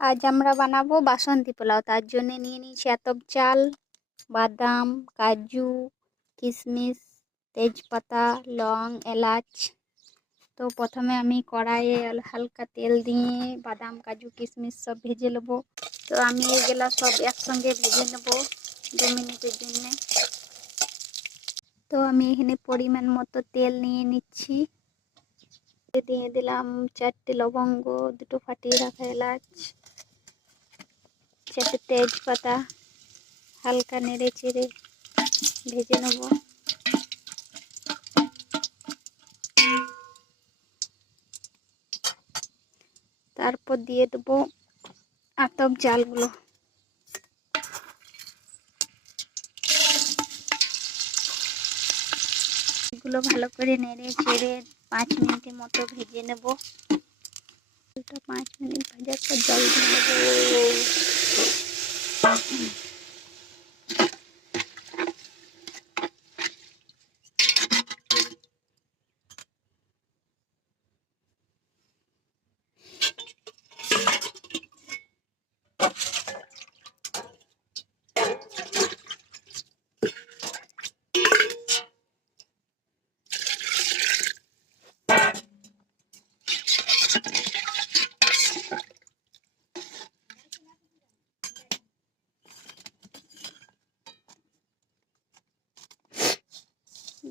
আজ আমরা বানাবো বাসন্তী পোলাও। তার জন্য নিয়ে নিয়েছি আতপ চাল, বাদাম, কাজু, কিশমিশ, তেজপাতা, লং, এলাচ। তো প্রথমে আমি কড়াইয়ে হালকা তেল দিয়ে বাদাম, কাজু, কিশমিশ সব ভেজে নেবো। তো আমি এগুলা সব একসঙ্গে ভেজে নেব 2 মিনিটের জন্য। তো আমি এখানে পরিমাণ মতো তেল নিয়ে নিচ্ছি। দিয়ে দিলাম 4টে লবঙ্গ, 2টো ফাটিয়ে রাখা এলাচ, 4টে তেজপাতা। হালকা নেড়ে চেড়ে ভেজে নেব। তারপর দিয়ে দেবো আতপ চালগুলো। এগুলো ভালো করে নেড়ে চেড়ে 5 মিনিটের মতো ভেজে নেব। 5 মিনিট ভাজার পর জল দিয়ে নেবো।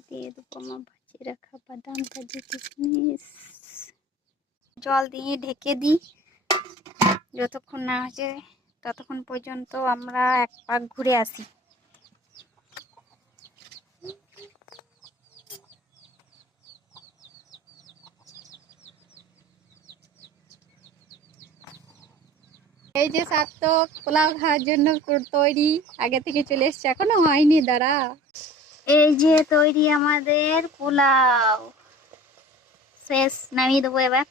দিয়ে দেবো আমার ভাজিয়ে রাখা বাদাম, কাজু, কিশমিশ। জল দিয়ে ঢেকে দিই যতক্ষণ না হচ্ছে, ততক্ষণ পর্যন্ত আমরা এক পাক ঘুরে আসি। এই যে সার্থক পোলাও খাওয়ার জন্য তৈরি, আগে থেকে চলে এসছে, এখনো হয়নি, দাঁড়া। এই যে তৈরি আমাদের পোলাও, শেষ, নামিয়ে দেবো এবার।